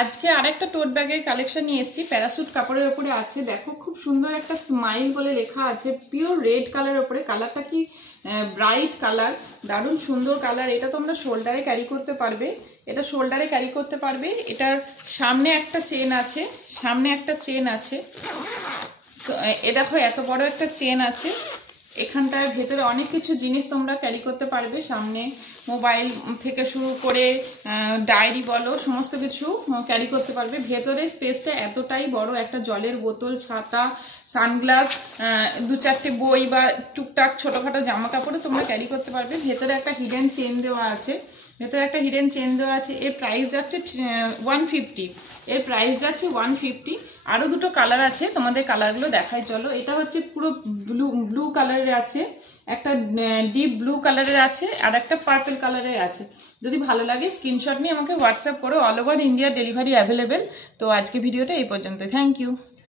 আজকে আরেকটা টোট ব্যাগের কালেকশন নিয়ে এসেছি। প্যারাসুট কাপড়ের উপরে আছে, দেখো খুব সুন্দর একটা স্মাইল বলে লেখা আছে, পিওর রেড কালারের উপরে। কালারটা কি ব্রাইট কালার, দারুণ সুন্দর কালার। এটা তোমরা শোল্ডারে ক্যারি করতে পারবে, এটা শোল্ডারে ক্যারি করতে পারবে। এটার সামনে একটা চেন আছে, সামনে একটা চেন আছে, এ দেখো এত বড় একটা চেন আছে। এখানটায় ভেতরে অনেক কিছু জিনিস তোমরা ক্যারি করতে পারবে, সামনে মোবাইল থেকে শুরু করে ডায়েরি বলো সমস্ত কিছু ক্যারি করতে পারবে। ভেতরে স্পেসটা এতটাই বড়, একটা জলের বোতল, ছাতা, সানগ্লাস, দু চারটে বই বা টুকটাক ছোটখাটো জামা কাপড়ও তোমরা ক্যারি করতে পারবে। ভেতরে একটা হিডেন চেন দেওয়া আছে, ভেতরে একটা হিডেন চেন দেওয়া আছে। এর প্রাইস যাচ্ছে 150, এর প্রাইস যাচ্ছে 150। আরো দুটো কালার আছে, তোমাদের কালারগুলো দেখাই চলো। এটা হচ্ছে পুরো ব্লু কালারের আছে, একটা ডিপ ব্লু কালারের আছে, আর একটা পার্পল কালারের আছে। যদি ভালো লাগে স্ক্রিনশট নিয়ে আমাকে হোয়াটসঅ্যাপ করো। All over India delivery available. তো আজকে ভিডিওটা এই পর্যন্ত, থ্যাংক ইউ।